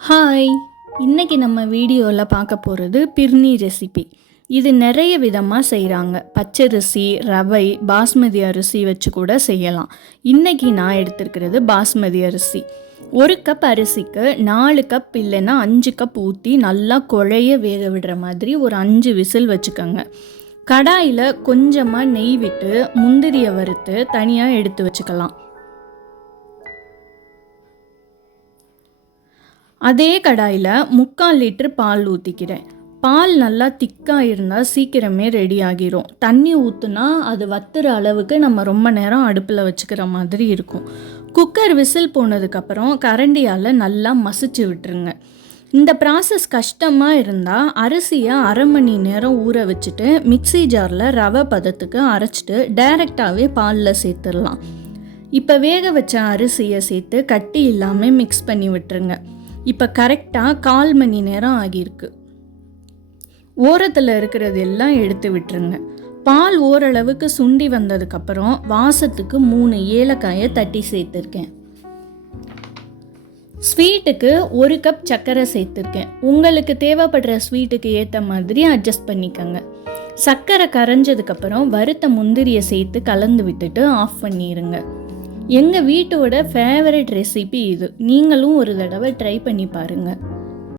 Hi! இன்னைக்கு நம்ம வீடியோவில் பார்க்க போகிறது பிர்னி ரெசிபி. இது நிறைய விதமாக செய்கிறாங்க. பச்சரிசி, ரவை, பாஸ்மதி அரிசி வச்சு கூட செய்யலாம். இன்னைக்கு நான் எடுத்துருக்கிறது பாஸ்மதி அரிசி. 1 கப் அரிசிக்கு 4 கப் இல்லைன்னா 5 கப் ஊற்றி நல்லா குழைய வேக விடுற மாதிரி ஒரு 5 விசில் வச்சுக்கோங்க. கடாயில் கொஞ்சமாக நெய் விட்டு முந்திரியை வறுத்து தனியாக எடுத்து வச்சுக்கலாம். அதே கடாயில் 3/4 லிட்டர் பால் ஊற்றிக்கிறேன். பால் நல்லா திக்காக இருந்தால் சீக்கிரமே ரெடி ஆகிரும். தண்ணி ஊற்றுனா அது வத்துற அளவுக்கு நம்ம ரொம்ப நேரம் அடுப்பில் வச்சுக்கிற மாதிரி இருக்கும். குக்கர் விசில் போனதுக்கப்புறம் கரண்டியால் நல்லா மசிச்சு விட்டுருங்க. இந்த ப்ராசஸ் கஷ்டமாக இருந்தால் அரிசியை 1/2 மணி நேரம் ஊற வச்சுட்டு மிக்ஸி ஜாரில் ரவை பதத்துக்கு அரைச்சிட்டு டைரெக்டாகவே பாலில் சேர்த்துடலாம். இப்போ வேக வச்ச அரிசியை சேர்த்து கட்டி இல்லாமல் மிக்ஸ் பண்ணி விட்டுருங்க. இப்போ கரெக்டாக 1/4 மணி நேரம் ஆகியிருக்கு. ஓரத்தில் இருக்கிறது எல்லாம் எடுத்து விட்டுருங்க. பால் ஓரளவுக்கு சுண்டி வந்ததுக்கப்புறம் வாசத்துக்கு 3 ஏலக்காயை தட்டி சேர்த்துருக்கேன். ஸ்வீட்டுக்கு 1 கப் சர்க்கரை சேர்த்துருக்கேன். உங்களுக்கு தேவைப்படுற ஸ்வீட்டுக்கு ஏற்ற மாதிரி அட்ஜஸ்ட் பண்ணிக்கோங்க. சர்க்கரை கரைஞ்சதுக்கப்புறம் வறுத்த முந்திரியை சேர்த்து கலந்து விட்டுட்டு ஆஃப் பண்ணிடுங்க. எங்கள் வீட்டோட ஃபேவரட் ரெசிபி இது. நீங்களும் ஒரு தடவை ட்ரை பண்ணி பாருங்கள்.